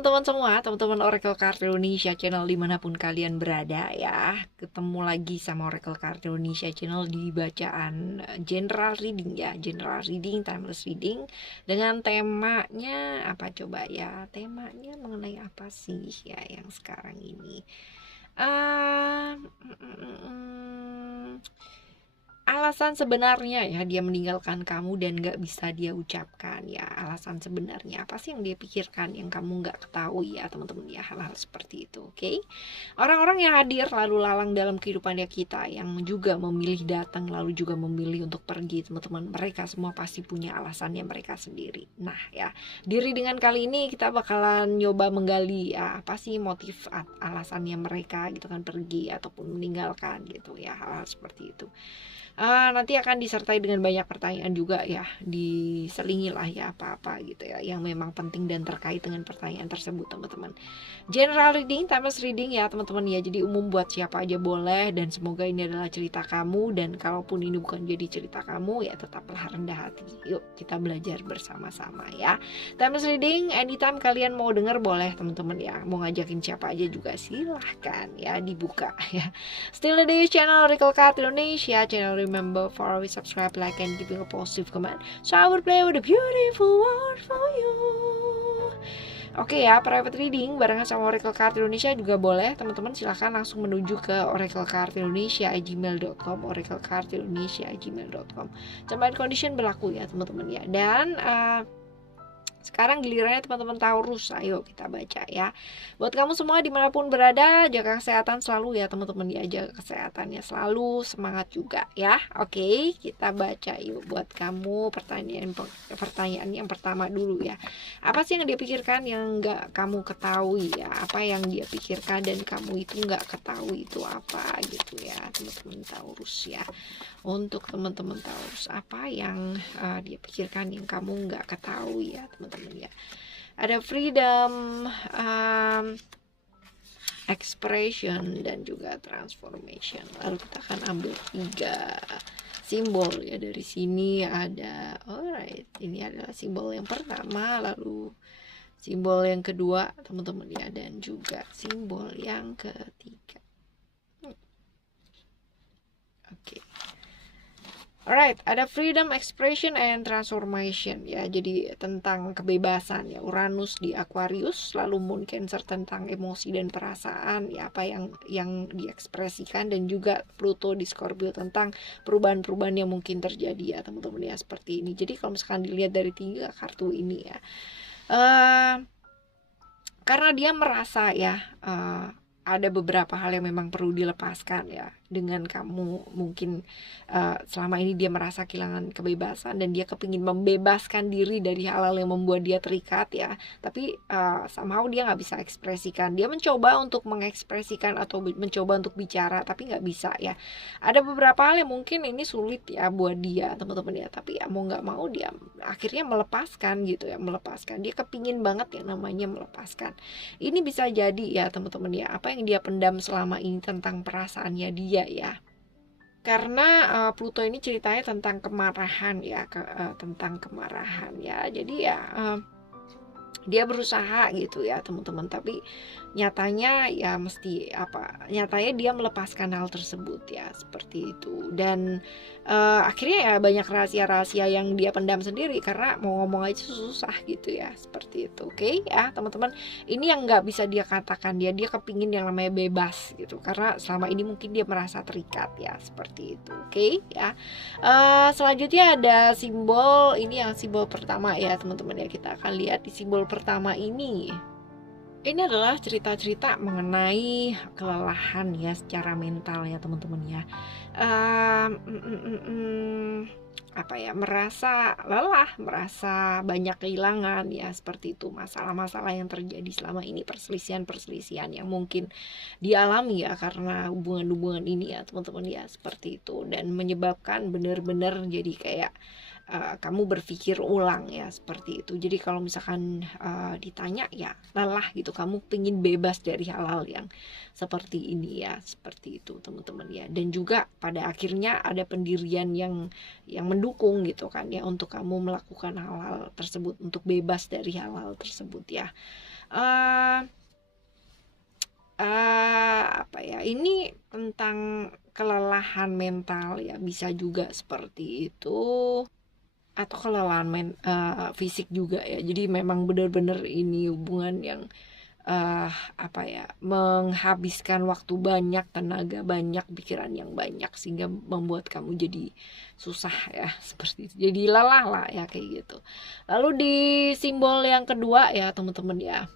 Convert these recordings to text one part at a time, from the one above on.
teman-teman semua, teman-teman Oracle Card Indonesia Channel dimanapun kalian berada ya. Ketemu lagi sama Oracle Card Indonesia Channel di bacaan general reading ya. General reading, timeless reading. Dengan temanya apa coba ya? Temanya mengenai apa sih ya yang sekarang ini? Ah, alasan sebenarnya ya dia meninggalkan kamu dan gak bisa dia ucapkan ya. Alasan sebenarnya apa sih yang dia pikirkan yang kamu gak ketahui ya teman-teman ya. Hal-hal seperti itu, oke. Orang-orang yang hadir lalu lalang dalam kehidupan kita, yang juga memilih datang lalu juga memilih untuk pergi, teman-teman, mereka semua pasti punya alasannya mereka sendiri. Nah ya, di readingan kali ini kita bakalan nyoba menggali ya, apa sih motif alasannya mereka gitu kan, pergi ataupun meninggalkan gitu ya. Hal-hal seperti itu. Nanti akan disertai dengan banyak pertanyaan juga ya, diselingi lah ya apa-apa gitu ya yang memang penting dan terkait dengan pertanyaan tersebut, teman-teman. General reading, timeless reading ya teman-teman ya, jadi umum buat siapa aja boleh, dan semoga ini adalah cerita kamu, dan kalaupun ini bukan jadi cerita kamu ya tetaplah rendah hati. Yuk kita belajar bersama-sama ya. Timeless reading anytime kalian mau denger boleh teman-teman ya, mau ngajakin siapa aja juga silahkan ya, dibuka ya. Still di channel Oracle Card Indonesia Channel. Remember for always subscribe, like, and giving a positive comment, so I will play with a beautiful word for you. Oke ya, private reading barengan sama Oracle Card Indonesia juga boleh teman-teman, silahkan langsung menuju ke oraclecardindonesia@gmail.com, oraclecardindonesia@gmail.com. Terms and condition berlaku ya teman-teman ya. Dan sekarang gilirannya teman-teman Taurus, ayo kita baca ya. Buat kamu semua dimanapun berada, jaga kesehatan selalu ya teman-teman ya, jaga kesehatannya selalu, semangat juga ya. Oke, kita baca yuk buat kamu pertanyaan yang pertama dulu ya. Apa sih yang dia pikirkan yang nggak kamu ketahui ya? Apa yang dia pikirkan dan kamu itu nggak ketahui itu apa gitu ya teman-teman Taurus ya. Untuk teman-teman Taurus, apa yang dia pikirkan yang kamu nggak ketahui ya teman-teman ya. Ada freedom, expression, dan juga transformation. Lalu kita akan ambil 3 simbol ya dari sini. Ada, alright, ini adalah simbol yang pertama, lalu simbol yang kedua teman-teman ya, dan juga simbol yang ketiga. Oke. Alright, ada freedom, expression, and transformation ya. Jadi tentang kebebasan ya. Uranus di Aquarius, lalu Moon Cancer tentang emosi dan perasaan ya, apa yang diekspresikan, dan juga Pluto di Scorpio tentang perubahan-perubahan yang mungkin terjadi ya teman-teman ya, seperti ini. Jadi kalau misalkan dilihat dari 3 kartu ini ya, karena dia merasa ya ada beberapa hal yang memang perlu dilepaskan ya dengan kamu. Mungkin selama ini dia merasa kehilangan kebebasan dan dia kepingin membebaskan diri dari hal-hal yang membuat dia terikat ya, tapi somehow dia nggak bisa ekspresikan. Dia mencoba untuk mengekspresikan atau mencoba untuk bicara tapi nggak bisa ya. Ada beberapa hal yang mungkin ini sulit ya buat dia teman-teman ya, tapi ya mau nggak mau dia akhirnya melepaskan gitu ya, melepaskan. Dia kepingin banget ya namanya melepaskan. Ini bisa jadi ya teman-teman ya, apa yang dia pendam selama ini tentang perasaannya dia ya. Karena Pluto ini ceritanya tentang kemarahan ya, tentang kemarahan ya. Jadi ya dia berusaha gitu ya teman-teman, tapi nyatanya ya nyatanya dia melepaskan hal tersebut ya, seperti itu. Dan akhirnya ya banyak rahasia-rahasia yang dia pendam sendiri karena mau ngomong aja susah gitu ya, seperti itu. Oke ya teman-teman, ini yang nggak bisa dia katakan, dia kepingin yang namanya bebas gitu, karena selama ini mungkin dia merasa terikat ya, seperti itu. Oke ya. Selanjutnya ada simbol, ini yang simbol pertama ya teman-teman ya. Kita akan lihat di simbol pertama ini. Ini adalah cerita-cerita mengenai kelelahan ya secara mental ya teman-teman ya. Merasa lelah, merasa banyak kehilangan ya, seperti itu. Masalah-masalah yang terjadi selama ini, perselisihan-perselisihan yang mungkin dialami ya karena hubungan-hubungan ini ya teman-teman ya, seperti itu. Dan menyebabkan benar-benar jadi kayak kamu berpikir ulang ya, seperti itu. Jadi kalau misalkan ditanya ya lelah gitu, kamu pengen bebas dari hal-hal yang seperti ini ya, seperti itu teman-teman ya. Dan juga pada akhirnya ada pendirian yang mendukung gitu kan ya, untuk kamu melakukan hal-hal tersebut, untuk bebas dari hal-hal tersebut ya. eh apa ya, ini tentang kelelahan mental ya, bisa juga seperti itu, atau kelelahan fisik juga ya. Jadi memang benar-benar ini hubungan yang apa ya, menghabiskan waktu banyak, tenaga banyak, pikiran yang banyak, sehingga membuat kamu jadi susah ya, seperti itu. Jadi lelah lah ya, kayak gitu. Lalu di simbol yang kedua ya teman-teman ya,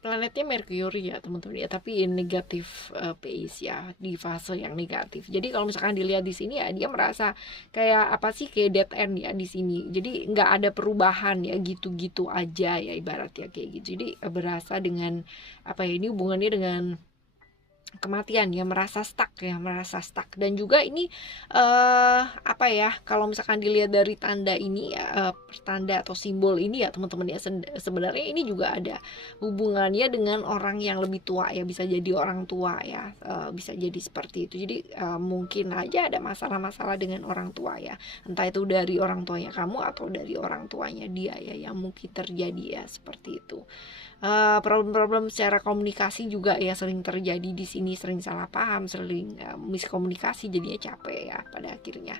planetnya Mercury ya teman-teman ya, tapi in negatif phase ya, di fase yang negatif. Jadi kalau misalkan dilihat di sini ya, dia merasa kayak apa sih, kayak dead end ya di sini. Jadi nggak ada perubahan ya, gitu-gitu aja ya ibaratnya kayak gitu. Jadi berasa dengan apa ya, ini hubungannya dengan kematian ya, merasa stuck ya, merasa stuck. Dan juga ini apa ya, kalau misalkan dilihat dari tanda ini ya, tanda atau simbol ini ya teman-teman ya, sebenarnya ini juga ada hubungannya dengan orang yang lebih tua ya, bisa jadi orang tua ya, bisa jadi seperti itu. Jadi mungkin aja ada masalah-masalah dengan orang tua ya, entah itu dari orang tuanya kamu atau dari orang tuanya dia ya, yang mungkin terjadi ya, seperti itu. Problem-problem secara komunikasi juga ya sering terjadi di sini, sering salah paham, sering miskomunikasi, jadinya capek ya pada akhirnya.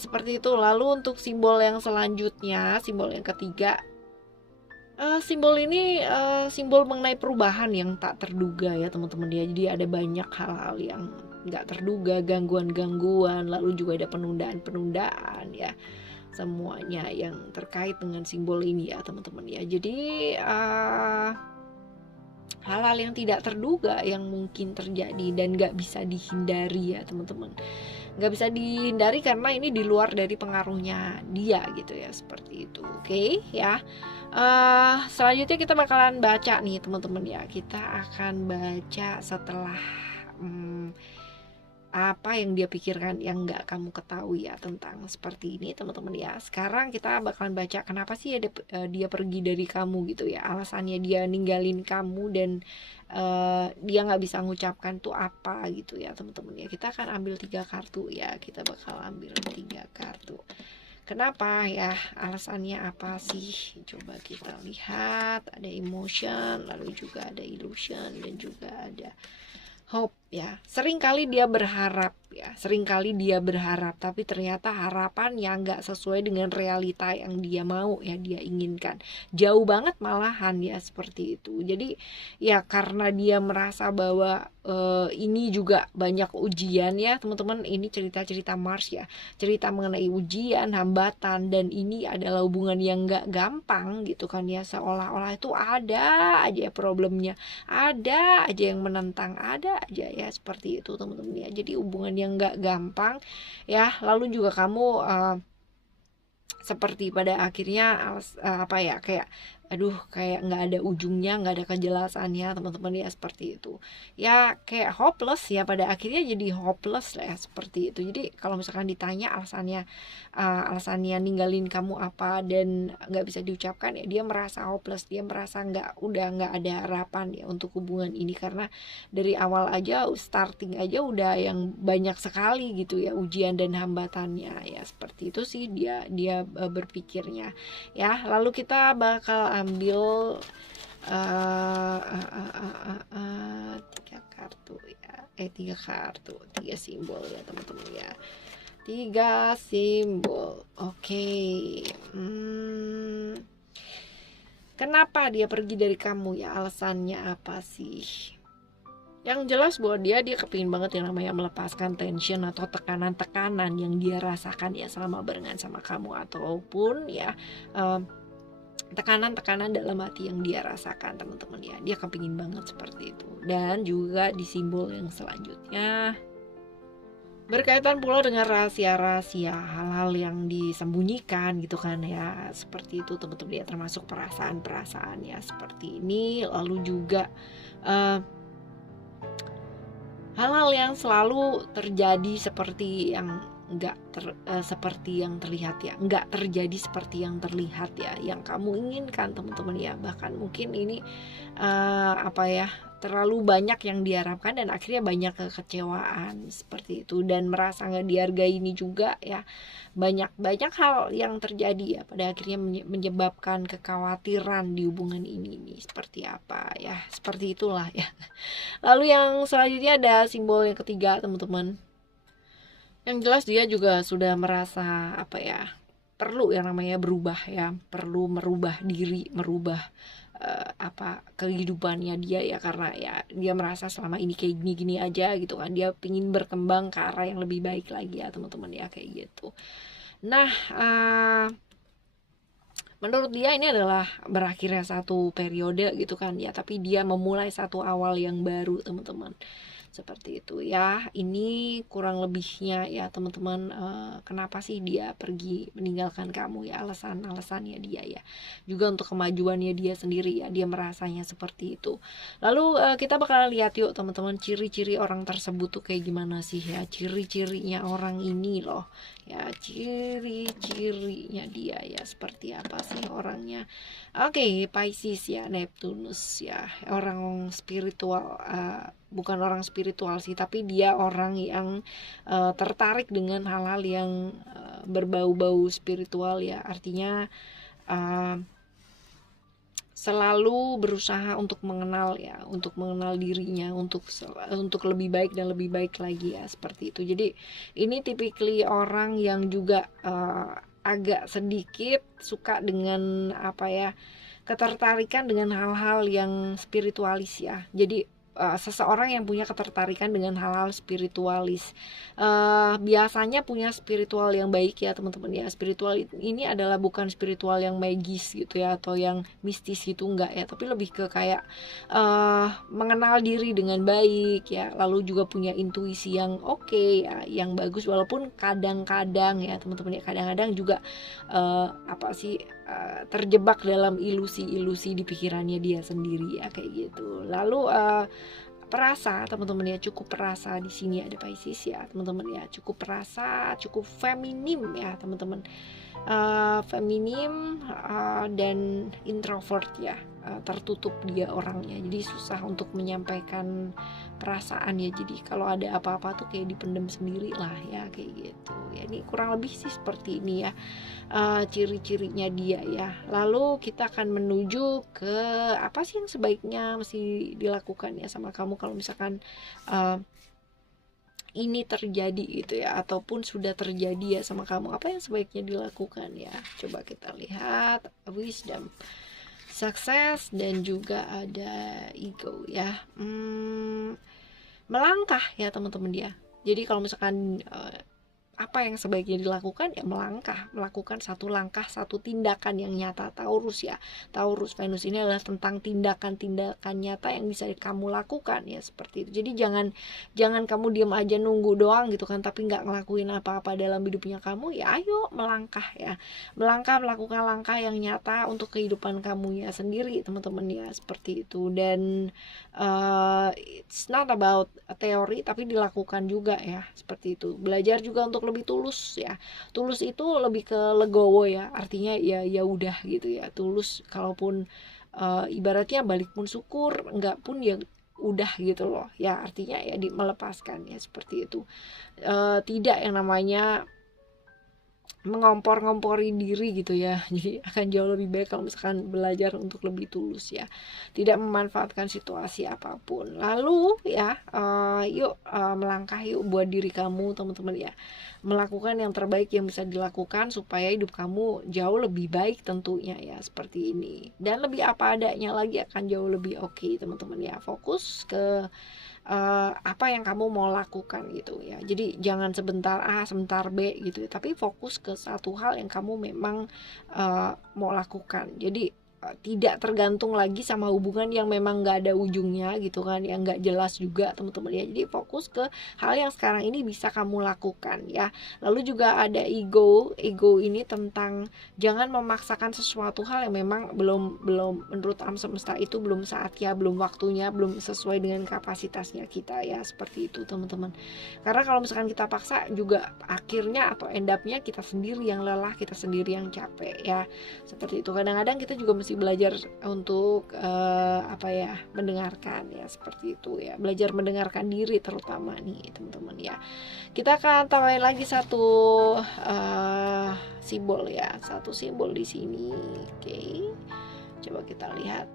Seperti itu. Lalu untuk simbol yang selanjutnya, simbol yang ketiga, simbol ini simbol mengenai perubahan yang tak terduga ya teman-teman ya. Jadi ada banyak hal-hal yang nggak terduga, gangguan-gangguan, lalu juga ada penundaan-penundaan ya, semuanya yang terkait dengan simbol ini ya teman-teman ya. Jadi hal-hal yang tidak terduga yang mungkin terjadi dan gak bisa dihindari ya teman-teman, gak bisa dihindari karena ini di luar dari pengaruhnya dia gitu ya, seperti itu. Oke ya. Selanjutnya kita bakalan baca nih teman-teman ya, kita akan baca setelah apa yang dia pikirkan yang nggak kamu ketahui ya tentang seperti ini teman-teman ya. Sekarang kita bakalan baca kenapa sih dia pergi dari kamu gitu ya, alasannya dia ninggalin kamu, dan dia nggak bisa mengucapkan tuh apa gitu ya teman-teman ya. Kita akan ambil 3 kartu ya, kita bakal ambil 3 kartu. Kenapa ya, alasannya apa sih, coba kita lihat. Ada emotion, lalu juga ada illusion, dan juga ada hope ya. Seringkali dia berharap ya, seringkali dia berharap, tapi ternyata harapannya nggak sesuai dengan realita yang dia mau ya, dia inginkan. Jauh banget malahan ya, seperti itu. Jadi ya karena dia merasa bahwa ini juga banyak ujian ya teman-teman. Ini cerita-cerita Mars ya, cerita mengenai ujian, hambatan, dan ini adalah hubungan yang nggak gampang gitu kan ya. Seolah-olah itu ada aja problemnya, ada aja yang menentang, ada aja ya, seperti itu teman-teman ya. Jadi hubungan yang nggak gampang ya. Lalu juga kamu seperti pada akhirnya apa ya, kayak aduh, kayak nggak ada ujungnya, nggak ada kejelasannya teman-teman ya, seperti itu ya, kayak hopeless ya, pada akhirnya jadi hopeless lah ya, seperti itu. Jadi kalau misalkan ditanya alasannya ninggalin kamu apa dan nggak bisa diucapkan ya, dia merasa hopeless, dia merasa udah nggak ada harapan ya untuk hubungan ini, karena dari awal aja, starting aja udah yang banyak sekali gitu ya ujian dan hambatannya ya, seperti itu sih dia berpikirnya ya. Lalu kita bakal ambil 3 kartu ya, 3 kartu, 3 simbol ya teman-teman ya, 3 simbol. Oke. Kenapa dia pergi dari kamu ya, alasannya apa sih? Yang jelas bahwa dia kepingin banget yang namanya melepaskan tension atau tekanan-tekanan yang dia rasakan ya selama barengan sama kamu, ataupun ya tekanan-tekanan dalam hati yang dia rasakan teman-teman ya. Dia kepingin banget seperti itu. Dan juga di simbol yang selanjutnya berkaitan pula dengan rahasia-rahasia, hal-hal yang disembunyikan gitu kan ya, seperti itu teman-teman ya, termasuk perasaan-perasaan ya, seperti ini. Lalu juga hal-hal yang selalu terjadi seperti yang seperti yang terlihat ya, nggak terjadi seperti yang terlihat ya, yang kamu inginkan teman-teman ya. Bahkan mungkin ini apa ya, terlalu banyak yang diharapkan dan akhirnya banyak kekecewaan seperti itu, dan merasa nggak dihargai ini juga ya, banyak hal yang terjadi ya pada akhirnya menyebabkan kekhawatiran di hubungan ini nih, seperti apa ya, seperti itulah ya. Lalu yang selanjutnya ada simbol yang ketiga teman-teman. Yang jelas dia juga sudah merasa apa ya, perlu yang namanya berubah ya, perlu merubah diri, merubah kehidupannya dia ya, karena ya dia merasa selama ini kayak gini-gini aja gitu kan, dia pingin berkembang ke arah yang lebih baik lagi ya teman-teman ya, kayak gitu. Nah menurut dia ini adalah berakhirnya satu periode gitu kan ya, tapi dia memulai satu awal yang baru teman-teman, seperti itu ya. Ini kurang lebihnya ya teman-teman, kenapa sih dia pergi meninggalkan kamu ya, alasannya dia ya, juga untuk kemajuannya dia sendiri ya, dia merasanya seperti itu. Lalu kita bakal lihat yuk teman-teman, ciri-ciri orang tersebut tuh kayak gimana sih ya, ciri-cirinya orang ini loh ya, ciri-cirinya dia ya, seperti apa sih orangnya. Oke, Pisces ya, Neptunus ya, orang spiritual, bukan orang spiritual sih, tapi dia orang yang tertarik dengan hal-hal yang berbau-bau spiritual ya, artinya selalu berusaha untuk mengenal ya, untuk mengenal dirinya, untuk lebih baik dan lebih baik lagi ya, seperti itu. Jadi ini tipikally orang yang juga agak sedikit suka dengan apa ya, ketertarikan dengan hal-hal yang spiritualis ya. Jadi seseorang yang punya ketertarikan dengan hal-hal spiritualis biasanya punya spiritual yang baik ya teman-teman ya. Spiritual ini adalah bukan spiritual yang magis gitu ya, atau yang mistis gitu, enggak ya, tapi lebih ke kayak mengenal diri dengan baik ya, lalu juga punya intuisi yang oke ya, yang bagus, walaupun kadang-kadang ya teman-teman ya, kadang-kadang juga terjebak dalam ilusi-ilusi di pikirannya dia sendiri ya, kayak gitu. Lalu perasa teman-teman ya, cukup perasa di sini ada Pisces ya teman-teman ya, cukup perasa, cukup feminim ya teman-teman, feminim dan introvert ya, tertutup dia orangnya, jadi susah untuk menyampaikan perasaan ya, jadi kalau ada apa-apa tuh kayak dipendam sendiri lah ya, kayak gitu ya. Ini kurang lebih sih seperti ini ya ciri-cirinya dia ya. Lalu kita akan menuju ke apa sih yang sebaiknya mesti dilakukan ya sama kamu kalau misalkan ini terjadi gitu ya, ataupun sudah terjadi ya sama kamu, apa yang sebaiknya dilakukan ya. Coba kita lihat wisdom, sukses, dan juga ada ego ya. Melangkah ya teman-teman dia. Jadi kalau misalkan apa yang sebaiknya dilakukan ya, melakukan satu langkah, satu tindakan yang nyata. Taurus ya, Taurus Venus ini adalah tentang tindakan-tindakan nyata yang bisa kamu lakukan ya, seperti itu. Jadi jangan kamu diam aja nunggu doang gitu kan, tapi nggak ngelakuin apa-apa dalam hidupnya kamu ya. Ayo melangkah ya, melakukan langkah yang nyata untuk kehidupan kamu ya sendiri teman-teman ya, seperti itu. Dan it's not about teori, tapi dilakukan juga ya, seperti itu. Belajar juga untuk lebih tulus ya. Tulus itu lebih ke legowo ya, artinya ya udah gitu ya. Tulus kalaupun ibaratnya balik pun syukur, enggak pun ya udah gitu loh ya, artinya ya melepaskan ya, seperti itu. Tidak yang namanya mengompor-ngompori diri gitu ya. Jadi akan jauh lebih baik kalau misalkan belajar untuk lebih tulus ya, tidak memanfaatkan situasi apapun. Lalu ya yuk melangkah yuk buat diri kamu teman-teman ya, melakukan yang terbaik yang bisa dilakukan supaya hidup kamu jauh lebih baik tentunya ya, seperti ini. Dan lebih apa adanya lagi akan jauh lebih oke teman-teman ya. Fokus ke apa yang kamu mau lakukan gitu ya. Jadi jangan sebentar A sebentar B gitu ya, tapi fokus ke satu hal yang kamu memang mau lakukan. Jadi tidak tergantung lagi sama hubungan yang memang nggak ada ujungnya gitu kan, yang nggak jelas juga teman-teman ya. Jadi fokus ke hal yang sekarang ini bisa kamu lakukan ya. Lalu juga ada ego ini tentang jangan memaksakan sesuatu hal yang memang belum menurut alam semesta itu belum saatnya, belum waktunya, belum sesuai dengan kapasitasnya kita ya, seperti itu teman-teman. Karena kalau misalkan kita paksa juga akhirnya atau end up-nya kita sendiri yang lelah, kita sendiri yang capek ya, seperti itu. Kadang-kadang kita juga mesti mesti belajar untuk mendengarkan ya, seperti itu ya, belajar mendengarkan diri terutama nih teman-teman ya. Kita akan tambahin lagi satu simbol ya, satu simbol di sini. Oke, coba kita lihat.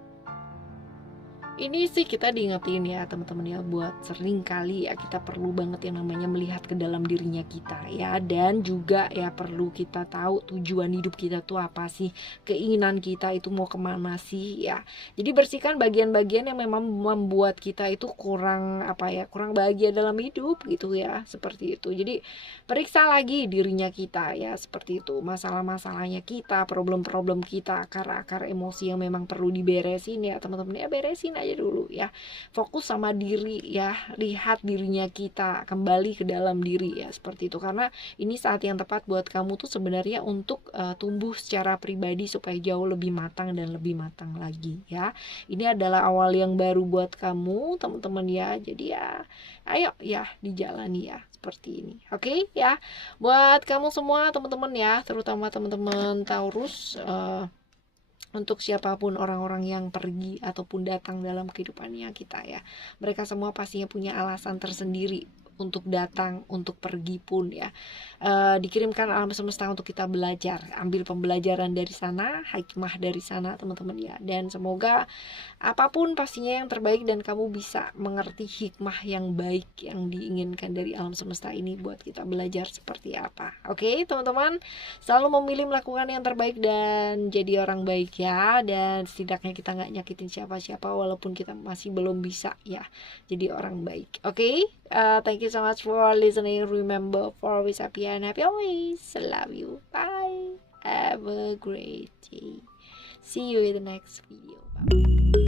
Ini sih kita diingetin ya teman-teman ya, buat sering kali ya kita perlu banget yang namanya melihat ke dalam dirinya kita ya, dan juga ya perlu kita tahu tujuan hidup kita tuh apa sih, keinginan kita itu mau kemana sih ya. Jadi bersihkan bagian-bagian yang memang membuat kita itu kurang kurang bahagia dalam hidup gitu ya, seperti itu. Jadi periksa lagi dirinya kita ya, seperti itu, masalah-masalahnya kita, problem-problem kita, akar-akar emosi yang memang perlu diberesin ya teman-teman ya, beresin aja dulu ya, fokus sama diri ya, lihat dirinya kita, kembali ke dalam diri ya, seperti itu. Karena ini saat yang tepat buat kamu tuh sebenarnya untuk tumbuh secara pribadi supaya jauh lebih matang dan lebih matang lagi ya. Ini adalah awal yang baru buat kamu teman-teman ya, jadi ya ayo ya dijalani ya, seperti ini. Oke ya, buat kamu semua teman-teman ya, terutama teman-teman Taurus, untuk siapapun orang-orang yang pergi ataupun datang dalam kehidupannya kita ya, mereka semua pastinya punya alasan tersendiri untuk datang, untuk pergi pun ya. Dikirimkan alam semesta untuk kita belajar, ambil pembelajaran dari sana, hikmah dari sana teman-teman ya, dan semoga apapun pastinya yang terbaik dan kamu bisa mengerti hikmah yang baik yang diinginkan dari alam semesta ini buat kita belajar seperti apa. Oke teman-teman, selalu memilih melakukan yang terbaik dan jadi orang baik ya, dan setidaknya kita nggak nyakitin siapa-siapa walaupun kita masih belum bisa ya jadi orang baik. Oke, thank you so much for listening. Remember, for always happy and happy always. Love you. Bye. Have a great day. See you in the next video. Bye.